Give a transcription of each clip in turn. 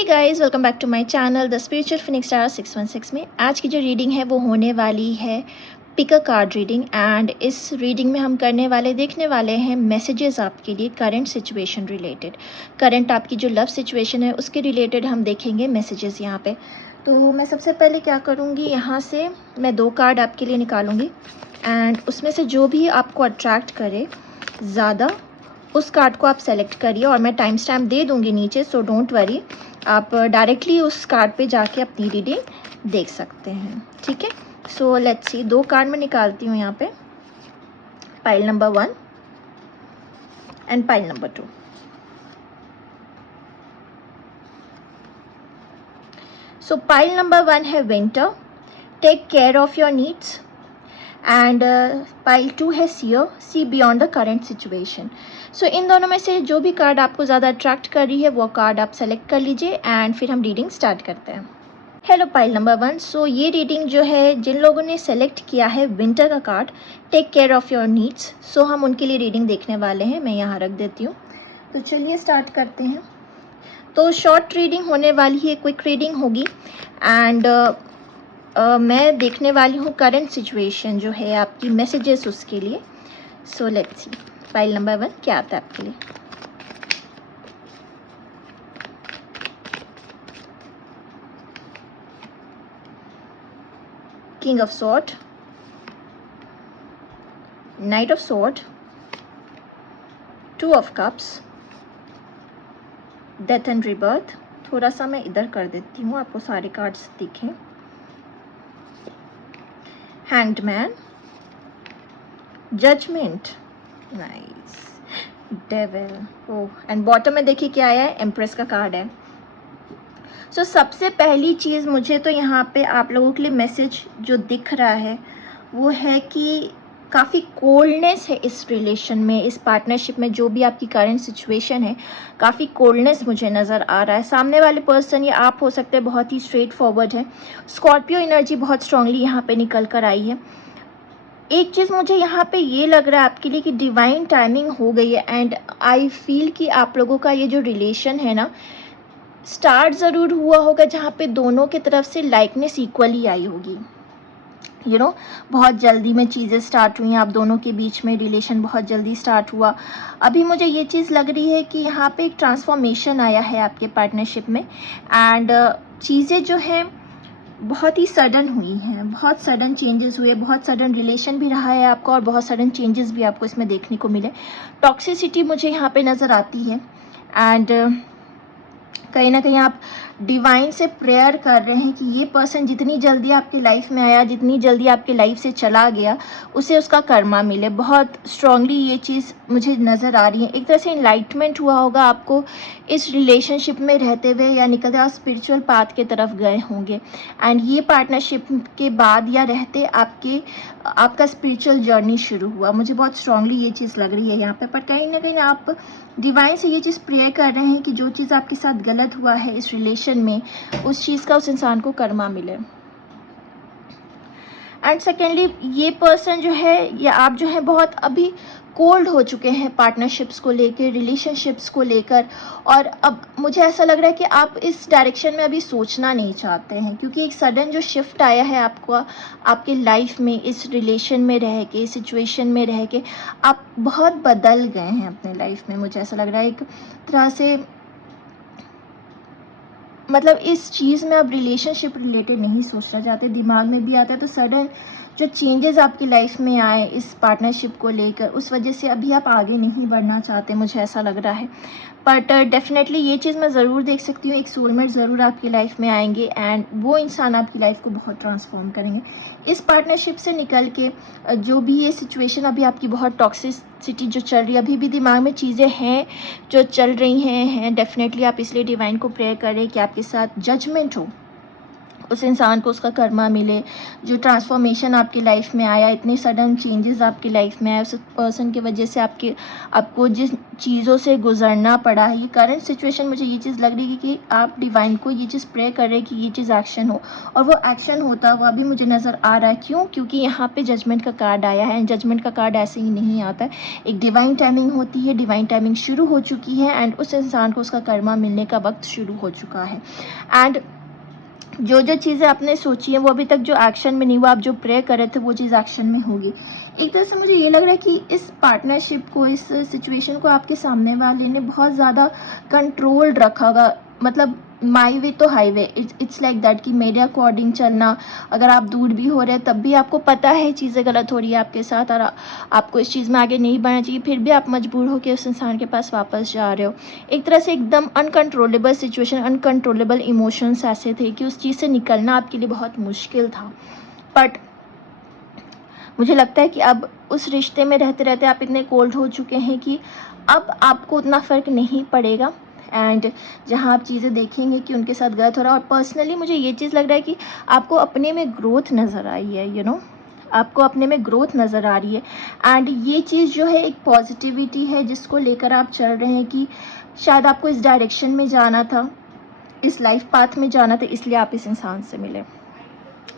Hey guys, welcome back to my channel the spiritual phoenix star 616 में आज की जो रीडिंग है वो होने वाली है pick a card reading. And इस रीडिंग में हम करने वाले देखने वाले हैं मैसेजेस आपके लिए करंट सिचुएशन रिलेटेड। करंट आपकी जो लव सिचुएशन है उसके रिलेटेड हम देखेंगे मैसेजेस यहाँ पे। तो मैं सबसे पहले क्या करूँगी, यहाँ से मैं 2 कार्ड आपके लिए निकालूँगी एंड उसमें से जो भी आपको अट्रैक्ट करे ज़्यादा उस कार्ड को आप सेलेक्ट करिए और मैं टाइम स्टैम्प दे दूँगी नीचे, सो डोंट वरी, आप डायरेक्टली उस कार्ड पे जाके अपनी रीडिंग देख सकते हैं। ठीक है, सो लेट्स सी। 2 कार्ड मैं निकालती हूँ यहाँ पे, pile number 1 and pile number 2। So pile number 1 है winter, take care of your needs, and pile 2 है seer, see beyond the current situation. So इन दोनों में से जो भी कार्ड आपको ज़्यादा अट्रैक्ट कर रही है वो कार्ड आप सेलेक्ट कर लीजिए एंड फिर हम रीडिंग स्टार्ट करते हैं। हेलो पाइल नंबर 1, सो ये रीडिंग जो है जिन लोगों ने सेलेक्ट किया है विंटर का card, take care of your needs, so हम उनके लिए रीडिंग देखने वाले हैं। मैं यहाँ रख देती हूँ। तो चलिए स्टार्ट करते हैं। तो शॉर्ट रीडिंग होने वाली है, क्विक रीडिंग होगी एंड मैं देखने वाली हूँ करंट सिचुएशन जो है आपकी, मैसेजेस उसके लिए। So let's see file number 1 क्या आता है आपके लिए। King of sword, night of sword, 2 of cups, death and rebirth. थोड़ा सा मैं इधर कर देती हूँ आपको सारे कार्ड्स दिखें। Hanged man, judgement, nice, devil, oh, and bottom में देखिए क्या आया है, एम्प्रेस का कार्ड है। सो सबसे पहली चीज़ मुझे तो यहाँ पे आप लोगों के लिए मैसेज जो दिख रहा है वो है कि काफ़ी कोल्डनेस है इस रिलेशन में, इस पार्टनरशिप में। जो भी आपकी करंट सिचुएशन है, काफ़ी कोल्डनेस मुझे नज़र आ रहा है। सामने वाले पर्सन या आप हो सकते हैं बहुत ही स्ट्रेट फॉरवर्ड है। स्कॉर्पियो एनर्जी बहुत स्ट्रांगली यहाँ पे निकल कर आई है। एक चीज़ मुझे यहाँ पे ये लग रहा है आपके लिए कि डिवाइन टाइमिंग हो गई है एंड आई फील कि आप लोगों का ये जो रिलेशन है ना, स्टार्ट ज़रूर हुआ होगा जहाँ पे दोनों की तरफ से लाइकनेस इक्वली आई होगी। बहुत जल्दी में चीज़ें स्टार्ट हुई, आप दोनों के बीच में रिलेशन बहुत जल्दी स्टार्ट हुआ। अभी मुझे ये चीज़ लग रही है कि यहाँ पे एक ट्रांसफॉर्मेशन आया है आपके पार्टनरशिप में एंड चीज़ें जो हैं बहुत ही सडन हुई हैं, बहुत सडन चेंजेस हुए, बहुत सडन रिलेशन भी रहा है आपका और बहुत सडन चेंजेस भी आपको इसमें देखने को मिले। टॉक्सिसिटी मुझे यहाँ पे नज़र आती है एंड कहीं ना कहीं आप डिवाइन से प्रेयर कर रहे हैं कि ये पर्सन जितनी जल्दी आपकी लाइफ में आया, जितनी जल्दी आपकी लाइफ से चला गया, उसे उसका कर्मा मिले। बहुत स्ट्रांगली ये चीज़ मुझे नज़र आ रही है। एक तरह से इनलाइटमेंट हुआ होगा आपको इस रिलेशनशिप में रहते हुए या निकलते आप स्पिरिचुअल पाथ के तरफ गए होंगे एंड ये पार्टनरशिप के बाद या रहते आपका स्पिरिचुअल जर्नी शुरू हुआ। मुझे बहुत स्ट्रांगली ये चीज़ लग रही है यहाँ पे। पर कहीं ना कहीं आप डिवाइन से ये चीज़ प्रेयर कर रहे हैं कि जो चीज़ आपके साथ गलत हुआ है इस रिलेशन में, उस चीज़ का उस इंसान को कर्मा मिले। एंड सेकेंडली ये पर्सन जो है या आप जो है बहुत अभी कोल्ड हो चुके हैं पार्टनरशिप्स को लेकर, रिलेशनशिप्स को लेकर, और अब मुझे ऐसा लग रहा है कि आप इस डायरेक्शन में अभी सोचना नहीं चाहते हैं क्योंकि एक सडन जो शिफ्ट आया है आपको आपके लाइफ में, इस रिलेशन में रह के, इस सिचुएशन में रह के आप बहुत बदल गए हैं अपने लाइफ में। मुझे ऐसा लग रहा है एक तरह से, मतलब इस चीज़ में आप रिलेशनशिप रिलेटेड नहीं सोचना चाहते, दिमाग में भी आता है तो सडन जो चेंजेस आपकी लाइफ में आए इस पार्टनरशिप को लेकर, उस वजह से अभी आप आगे नहीं बढ़ना चाहते, मुझे ऐसा लग रहा है। बट डेफिनेटली ये चीज़ मैं ज़रूर देख सकती हूँ, एक सोलमेट ज़रूर आपकी लाइफ में आएंगे एंड वो इंसान आपकी लाइफ को बहुत ट्रांसफॉर्म करेंगे। इस पार्टनरशिप से निकल के जो भी ये सिचुएशन अभी आपकी बहुत टॉक्सिसिटी जो चल रही है, अभी भी दिमाग में चीज़ें हैं जो चल रही हैं डेफिनेटली आप इसलिए डिवाइन को प्रेयर करें कि आपके साथ जजमेंट हो उस इंसान को उसका कर्मा मिले, जो ट्रांसफॉर्मेशन आपकी लाइफ में आया, इतने सडन चेंजेस आपकी लाइफ में आए, उस पर्सन की वजह से आपको जिस चीज़ों से गुजरना पड़ा है, ये करंट सिचुएशन मुझे ये चीज़ लग रही है कि आप डिवाइन को ये चीज़ प्रे कर रहे हैं कि ये चीज़ एक्शन हो, और वो एक्शन होता हुआ भी मुझे नज़र आ रहा है। क्यों? क्योंकि यहाँ पे जजमेंट का कार्ड आया है, एंड जजमेंट का कार्ड ऐसे ही नहीं आता है, एक डिवाइन टाइमिंग होती है, डिवाइन टाइमिंग शुरू हो चुकी है, एंड उस इंसान को उसका कर्मा मिलने का वक्त शुरू हो चुका है। एंड जो जो चीज़ें आपने सोची हैं वो अभी तक जो एक्शन में नहीं हुआ, आप जो प्रे कर रहे थे वो चीज़ एक्शन में होगी। एक तरह से मुझे ये लग रहा है कि इस पार्टनरशिप को, इस सिचुएशन को आपके सामने वाले ने बहुत ज़्यादा कंट्रोल्ड रखा होगा। मतलब माई वे तो हाईवे, इट्स लाइक दैट कि मेरे अकॉर्डिंग चलना। अगर आप दूर भी हो रहे हैं तब भी आपको पता है चीज़ें गलत हो रही है आपके साथ, और आपको इस चीज़ में आगे नहीं बढ़ना चाहिए, फिर भी आप मजबूर हो के उस इंसान के पास वापस जा रहे हो। एक तरह से एकदम अनकंट्रोलेबल सिचुएशन, अनकंट्रोलेबल इमोशंस ऐसे थे कि उस चीज़ से निकलना आपके लिए बहुत मुश्किल था। बट मुझे लगता है कि अब उस रिश्ते में रहते रहते आप इतने कोल्ड हो चुके हैं कि अब आपको उतना फ़र्क नहीं पड़ेगा। एंड जहाँ आप चीज़ें देखेंगे कि उनके साथ गलत हो रहा है, और पर्सनली मुझे ये चीज़ लग रहा है कि आपको अपने में ग्रोथ नज़र आई है, आपको अपने में ग्रोथ नज़र आ रही है। एंड ये चीज़ जो है एक पॉजिटिविटी है जिसको लेकर आप चल रहे हैं कि शायद आपको इस डायरेक्शन में जाना था, इस लाइफ पाथ में जाना था, इसलिए आप इस इंसान से मिले,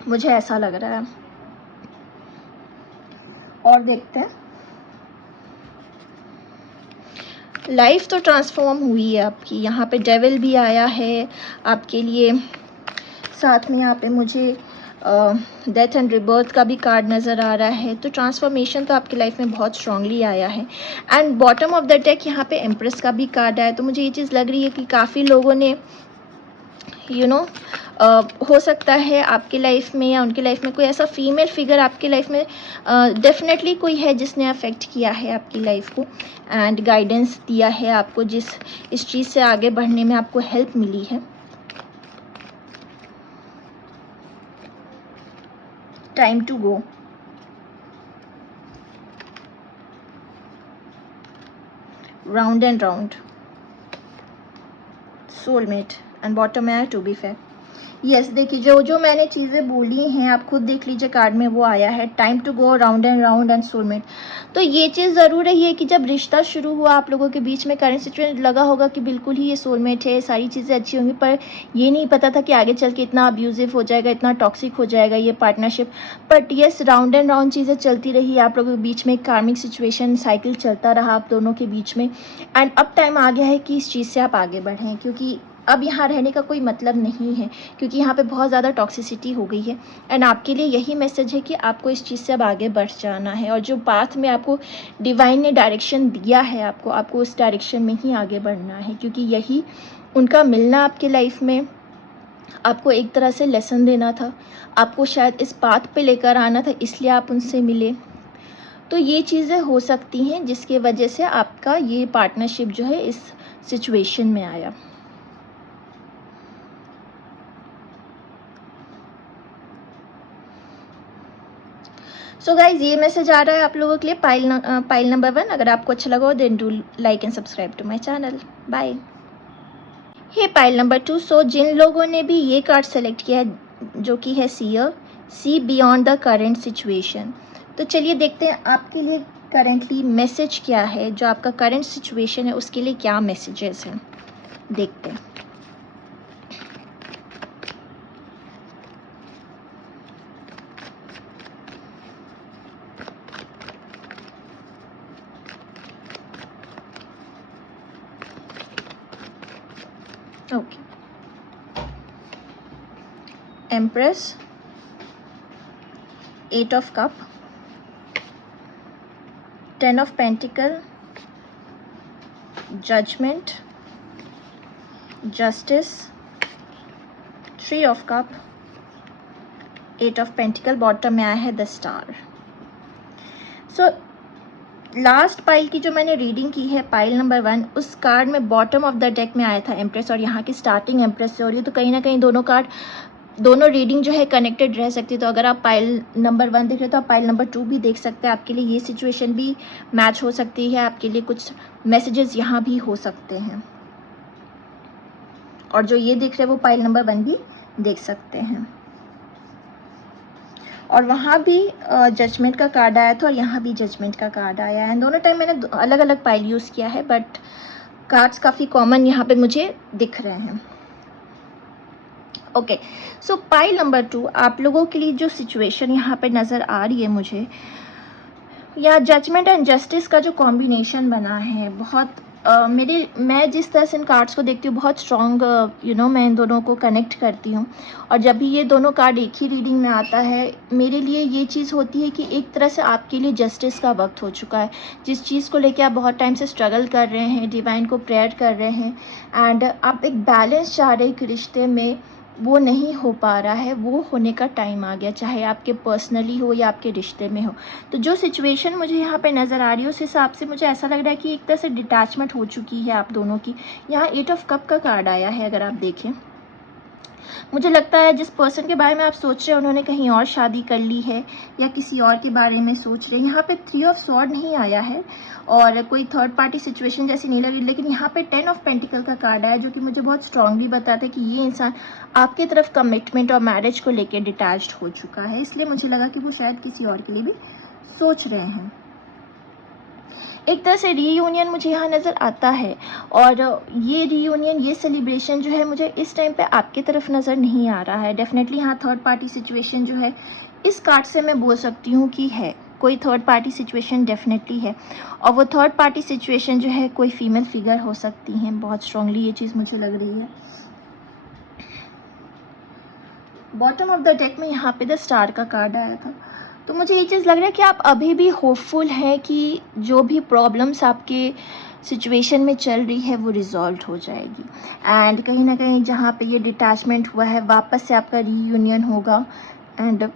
मुझे ऐसा लग रहा है। और देखते हैं, लाइफ तो ट्रांसफॉर्म हुई है आपकी। यहाँ पे डेविल भी आया है आपके लिए, साथ में यहाँ पे मुझे डेथ एंड रिबर्थ का भी कार्ड नज़र आ रहा है। तो ट्रांसफॉर्मेशन तो आपकी लाइफ में बहुत स्ट्रांगली आया है। And bottom of the deck यहाँ पे एम्प्रेस का भी कार्ड आया। तो मुझे ये चीज़ लग रही है कि काफ़ी लोगों ने हो सकता है आपकी लाइफ में या उनकी लाइफ में कोई ऐसा फीमेल फिगर आपकी लाइफ में डेफिनेटली कोई है जिसने अफेक्ट किया है आपकी लाइफ को, एंड गाइडेंस दिया है आपको, इस चीज़ से आगे बढ़ने में आपको हेल्प मिली है। Time to go, round and round, soulmate, and bottom में आया टू बी फेयर। यस, देखिए जो मैंने चीज़ें बोली हैं आप खुद देख लीजिए, कार्ड में वो आया है time to go, round and soulmate. तो ये चीज़ ज़रूर रही है कि जब रिश्ता शुरू हुआ आप लोगों के बीच में, करंट सिचुएशन लगा होगा कि बिल्कुल ही ये सोलमेट है, सारी चीज़ें अच्छी होंगी, पर ये नहीं पता था कि आगे चल के इतना अब्यूजिव हो जाएगा, इतना टॉक्सिक हो जाएगा ये partnership. But yes, round and round चीज़ें चलती रही आप लोगों के बीच में, कार्मिक सिचुएशन साइकिल चलता रहा आप दोनों के बीच में। एंड अब टाइम आ गया है कि इस चीज़ से आप आगे बढ़ें, क्योंकि अब यहाँ रहने का कोई मतलब नहीं है, क्योंकि यहाँ पे बहुत ज़्यादा टॉक्सिसिटी हो गई है। एंड आपके लिए यही मैसेज है कि आपको इस चीज़ से अब आगे बढ़ जाना है, और जो पाथ में आपको डिवाइन ने डायरेक्शन दिया है आपको उस डायरेक्शन में ही आगे बढ़ना है, क्योंकि यही उनका मिलना आपके लाइफ में आपको एक तरह से लेसन देना था, आपको शायद इस पाथ पे लेकर आना था, इसलिए आप उनसे मिले। तो ये चीज़ें हो सकती हैं जिसकी वजह से आपका ये पार्टनरशिप जो है इस सिचुएशन में आया। सो गाइज, ये मैसेज आ रहा है आप लोगों के लिए पाइल नंबर 1। अगर आपको अच्छा लगा हो then do like and subscribe to my channel. Bye. Hey pile number 2। So जिन लोगों ने भी ये कार्ड सेलेक्ट किया है जो कि है seer, see beyond the current situation, तो चलिए देखते हैं आपके लिए करेंटली मैसेज क्या है, जो आपका करंट सिचुएशन है उसके लिए क्या मैसेजेस हैं, देखते हैं। Okay, empress, 8 of cup, 10 of pentacle, judgement, justice, 3 of cup, 8 of pentacle, bottom में आया है the star. So last pile की जो मैंने रीडिंग की है, पाइल नंबर 1, उस कार्ड में बॉटम ऑफ द डेक में आया था एम्प्रेस, और यहाँ की स्टार्टिंग एम्प्रेस से हो रही है, तो कहीं ना कहीं दोनों रीडिंग जो है कनेक्टेड रह सकती है। तो अगर आप पाइल नंबर 1 देख रहे हो तो आप पाइल नंबर 2 भी देख सकते हैं, आपके लिए ये सिचुएशन भी मैच हो सकती है, आपके लिए कुछ मैसेजेस यहाँ भी हो सकते हैं, और जो ये देख रहे हैं वो पाइल नंबर 1 भी देख सकते हैं। और वहाँ भी जजमेंट का कार्ड आया था और यहाँ भी जजमेंट का कार्ड आया है। दोनों टाइम मैंने अलग अलग पाइल यूज़ किया है, बट कार्ड्स काफ़ी कॉमन यहाँ पे मुझे दिख रहे हैं। ओके, सो पाइल नंबर 2, आप लोगों के लिए जो सिचुएशन यहाँ पे नज़र आ रही है मुझे, या जजमेंट एंड जस्टिस का जो कॉम्बिनेशन बना है, बहुत मैं जिस तरह से इन कार्ड्स को देखती हूँ बहुत स्ट्रॉन्ग मैं इन दोनों को कनेक्ट करती हूँ। और जब भी ये दोनों कार्ड एक ही रीडिंग में आता है, मेरे लिए ये चीज़ होती है कि एक तरह से आपके लिए जस्टिस का वक्त हो चुका है। जिस चीज़ को लेके आप बहुत टाइम से स्ट्रगल कर रहे हैं, डिवाइन को प्रेयर कर रहे हैं, एंड आप एक बैलेंस चाह रहे हैं कि रिश्ते में, वो नहीं हो पा रहा है, वो होने का टाइम आ गया, चाहे आपके पर्सनली हो या आपके रिश्ते में हो। तो जो सिचुएशन मुझे यहाँ पे नज़र आ रही है, उस हिसाब से मुझे ऐसा लग रहा है कि एक तरह से डिटैचमेंट हो चुकी है आप दोनों की। यहाँ 8 ऑफ कप का कार्ड आया है, अगर आप देखें, मुझे लगता है जिस पर्सन के बारे में आप सोच रहे हैं उन्होंने कहीं और शादी कर ली है या किसी और के बारे में सोच रहे हैं। यहाँ पे 3 ऑफ स्वॉर्ड नहीं आया है और कोई थर्ड पार्टी सिचुएशन जैसी नहीं लगी, लेकिन यहाँ पे 10 ऑफ पेंटिकल का कार्ड आया, जो कि मुझे बहुत स्ट्रांगली बताता है कि ये इंसान आपकी तरफ कमिटमेंट और मैरिज को लेकर डिटैच्ड हो चुका है। इसलिए मुझे लगा कि वो शायद किसी और के लिए भी सोच रहे हैं। एक तरह से रीयूनियन मुझे यहाँ नज़र आता है, और ये रीयूनियन, ये सेलिब्रेशन जो है, मुझे इस टाइम पे आपके तरफ नज़र नहीं आ रहा है। डेफिनेटली यहाँ थर्ड पार्टी सिचुएशन जो है, इस कार्ड से मैं बोल सकती हूँ कि है, कोई थर्ड पार्टी सिचुएशन डेफिनेटली है। और वो थर्ड पार्टी सिचुएशन जो है कोई फीमेल फिगर हो सकती है, बहुत स्ट्रांगली ये चीज़ मुझे लग रही है। बॉटम ऑफ द डेक में यहाँ पे द स्टार का कार्ड आया था, तो मुझे ये चीज़ लग रहा है कि आप अभी भी होपफुल हैं कि जो भी प्रॉब्लम्स आपके सिचुएशन में चल रही है वो रिजॉल्व हो जाएगी, एंड कहीं ना कहीं जहाँ पे ये डिटैचमेंट हुआ है वापस से आपका रीयूनियन होगा, एंड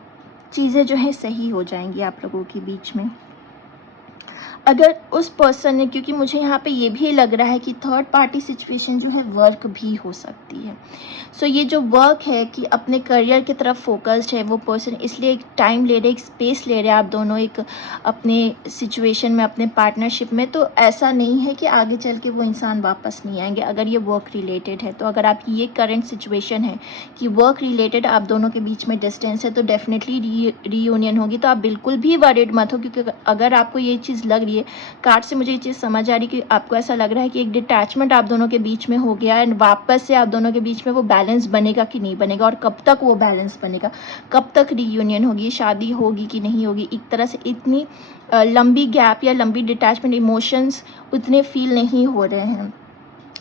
चीज़ें जो है सही हो जाएंगी आप लोगों के बीच में। अगर उस पर्सन ने, क्योंकि मुझे यहाँ पे ये भी लग रहा है कि थर्ड पार्टी सिचुएशन जो है वर्क भी हो सकती है। सो ये जो वर्क है कि अपने करियर की तरफ फोकस्ड है वो पर्सन, इसलिए एक टाइम ले रहे, एक स्पेस ले रहे हैं आप दोनों एक अपने सिचुएशन में, अपने पार्टनरशिप में। तो ऐसा नहीं है कि आगे चल के वो इंसान वापस नहीं आएंगे अगर ये वर्क रिलेटेड है। तो अगर आपकी ये करंट सिचुएशन है कि वर्क रिलेटेड आप दोनों के बीच में डिस्टेंस है, तो डेफिनेटली रीयूनियन होगी। तो आप बिल्कुल भी वरीड मत हो, क्योंकि अगर आपको ये चीज़ लग रही है, कार्ड से मुझे ये चीज़ समझ आ रही कि आपको ऐसा लग रहा है कि एक डिटैचमेंट आप दोनों के बीच में हो गया, एंड वापस से आप दोनों के बीच में वो बैलेंस बनेगा कि नहीं बनेगा, और कब तक वो बैलेंस बनेगा, कब तक रीयूनियन होगी, शादी होगी कि नहीं होगी। एक तरह से इतनी लंबी गैप या लंबी डिटैचमेंट, इमोशंस उतने फील नहीं हो रहे हैं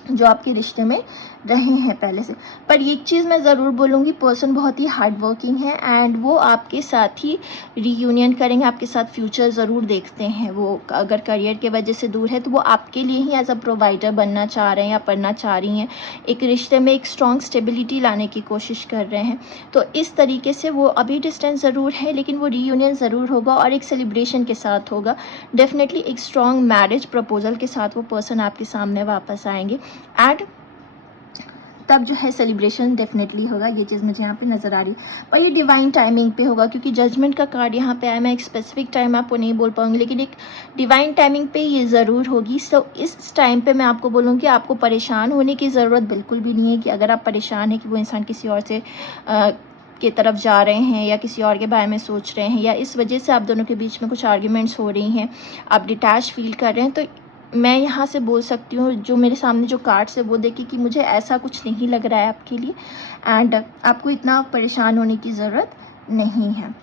जो आपके रिश्ते में रहे हैं पहले से। पर एक चीज़ मैं ज़रूर बोलूँगी, पर्सन बहुत ही हार्ड वर्किंग है, एंड वो आपके साथ ही रीयूनियन करेंगे, आपके साथ फ्यूचर ज़रूर देखते हैं। वो अगर करियर के वजह से दूर है तो वो आपके लिए ही एज अ प्रोवाइडर बनना चाह रहे हैं या बनना चाह रही हैं, एक रिश्ते में एक स्ट्रॉन्ग स्टेबिलिटी लाने की कोशिश कर रहे हैं। तो इस तरीके से वो अभी डिस्टेंस ज़रूर है, लेकिन वो रीयूनियन ज़रूर होगा और एक सेलिब्रेशन के साथ होगा। डेफिनेटली एक स्ट्रॉन्ग मैरिज प्रपोजल के साथ वो पर्सन आपके सामने वापस आएंगे, एंड तब जो है सेलिब्रेशन डेफिनेटली होगा। ये चीज़ मुझे यहाँ पे नज़र आ रही है। पर ये डिवाइन टाइमिंग पे होगा, क्योंकि जजमेंट का कार्ड यहाँ पे आया। मैं एक स्पेसिफिक टाइम आपको नहीं बोल पाऊंगी, लेकिन एक डिवाइन टाइमिंग पे ये ज़रूर होगी। सो इस टाइम पे मैं आपको बोलूँगी कि आपको परेशान होने की ज़रूरत बिल्कुल भी नहीं है। कि अगर आप परेशान हैं कि वो इंसान किसी और से के तरफ जा रहे हैं या किसी और के बारे में सोच रहे हैं, या इस वजह से आप दोनों के बीच में कुछ आर्ग्यूमेंट्स हो रही हैं, आप डिटैच फील कर रहे हैं, तो मैं यहाँ से बोल सकती हूँ, जो मेरे सामने जो कार्ड्स है वो देखिए कि मुझे ऐसा कुछ नहीं लग रहा है आपके लिए, एंड आपको इतना परेशान होने की ज़रूरत नहीं है।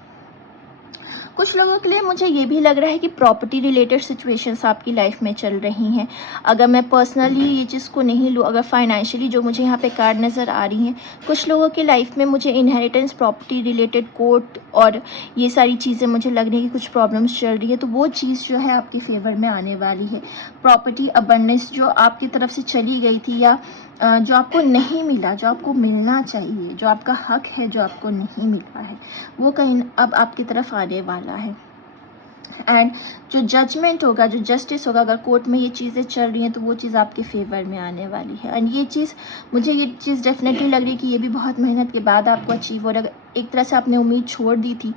कुछ लोगों के लिए मुझे ये भी लग रहा है कि प्रॉपर्टी रिलेटेड सिचुएशंस आपकी लाइफ में चल रही हैं। अगर मैं पर्सनली ये चीज़ को नहीं लूँ, अगर फाइनेंशियली जो मुझे यहाँ पे कार्ड नज़र आ रही हैं, कुछ लोगों की लाइफ में मुझे इनहेरिटेंस, प्रॉपर्टी रिलेटेड कोर्ट और ये सारी चीज़ें मुझे लग रही है कि कुछ प्रॉब्लम्स चल रही है। तो वो चीज़ जो है आपके फेवर में आने वाली है। प्रॉपर्टी अबंडेंस जो आपकी तरफ से चली गई थी, या जो आपको नहीं मिला, जो आपको मिलना चाहिए, जो आपका हक है, जो आपको नहीं मिला है, वो कहीं अब आपकी तरफ आने वाला है। एंड जो जजमेंट होगा, जो जस्टिस होगा, अगर कोर्ट में ये चीज़ें चल रही हैं तो वो चीज़ आपके फेवर में आने वाली है। एंड ये चीज़ मुझे डेफिनेटली लग रही है कि ये भी बहुत मेहनत के बाद आपको अचीव हो रहा है। एक तरह से आपने उम्मीद छोड़ दी थी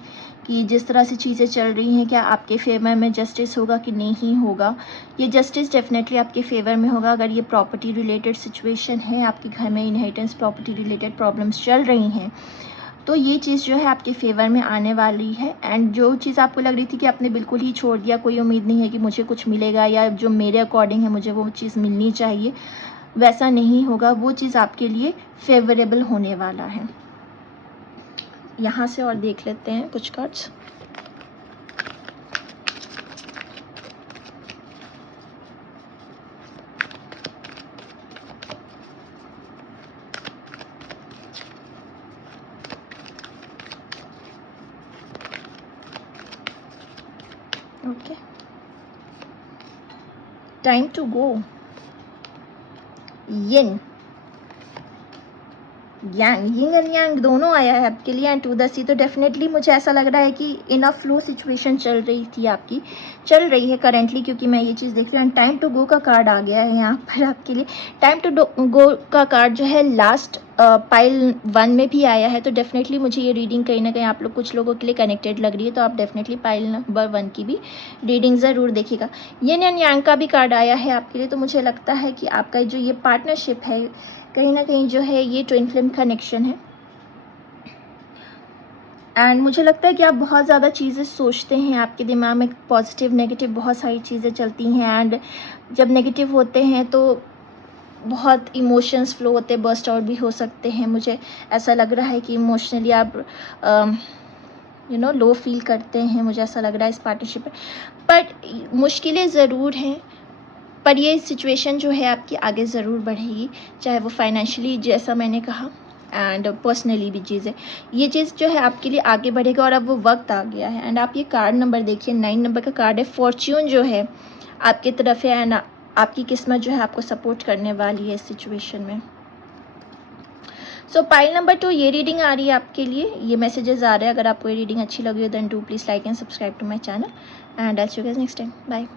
कि जिस तरह से चीज़ें चल रही हैं, क्या आपके फेवर में जस्टिस होगा कि नहीं होगा। ये जस्टिस डेफिनेटली आपके फेवर में होगा। अगर ये प्रॉपर्टी रिलेटेड सिचुएशन है, आपके घर में इनहेरिटेंस, प्रॉपर्टी रिलेटेड प्रॉब्लम्स चल रही हैं, तो ये चीज़ जो है आपके फेवर में आने वाली है। एंड जो चीज़ आपको लग रही थी कि आपने बिल्कुल ही छोड़ दिया, कोई उम्मीद नहीं है कि मुझे कुछ मिलेगा या जो मेरे अकॉर्डिंग है मुझे वो चीज़ मिलनी चाहिए, वैसा नहीं होगा। वो चीज़ आपके लिए फेवरेबल होने वाला है। यहाँ से और देख लेते हैं कुछ cards. Okay, time to go. Yin yang, yin and yang दोनों आया है आपके लिए। एंड टू द सी, तो डेफिनेटली मुझे ऐसा लग रहा है कि इनफ फ्लो सिचुएशन चल रही थी आपकी, चल रही है करेंटली, क्योंकि मैं ये चीज़ देख रही हूँ। एंड टाइम टू गो का कार्ड आ गया है यहाँ पर आपके लिए। टाइम टू गो का कार्ड जो है लास्ट पाइल 1 में भी आया है। तो डेफिनेटली मुझे ये रीडिंग कहीं ना कहीं आप लोग कुछ लोगों के लिए कनेक्टेड लग रही है, तो आप डेफिनेटली पाइल नंबर 1 की भी रीडिंग ज़रूर देखिएगा। यिन एंड यांग का भी कार्ड आया है आपके लिए। तो मुझे लगता है कि आपका जो ये पार्टनरशिप है कहीं ना कहीं जो है ये ट्विन फ्लेम कनेक्शन है। एंड मुझे लगता है कि आप बहुत ज़्यादा चीज़ें सोचते हैं, आपके दिमाग में पॉजिटिव नेगेटिव बहुत सारी चीज़ें चलती हैं। एंड जब नेगेटिव होते हैं तो बहुत इमोशंस फ्लो होते हैं, बर्स्ट आउट भी हो सकते हैं। मुझे ऐसा लग रहा है कि इमोशनली आप लो फील करते हैं, मुझे ऐसा लग रहा है इस पार्टनरशिप में। बट मुश्किलें ज़रूर हैं, पर ये सिचुएशन जो है आपकी आगे ज़रूर बढ़ेगी, चाहे वो फाइनेंशियली जैसा मैंने कहा एंड पर्सनली भी चीज़ें, ये चीज़ जो है आपके लिए आगे बढ़ेगा। और अब वो वक्त आ गया है। एंड आप ये कार्ड नंबर देखिए, 9 नंबर का कार्ड है। फॉर्च्यून जो है आपकी तरफ है एंड आपकी किस्मत जो है आपको सपोर्ट करने वाली है इस सिचुएशन में। सो पाइल नंबर 2 ये रीडिंग आ रही है आपके लिए, ये मैसेजेस आ रहे हैं। अगर आपको ये रीडिंग अच्छी लगी हो then do please like and subscribe to my channel and I see you guys next time. Bye.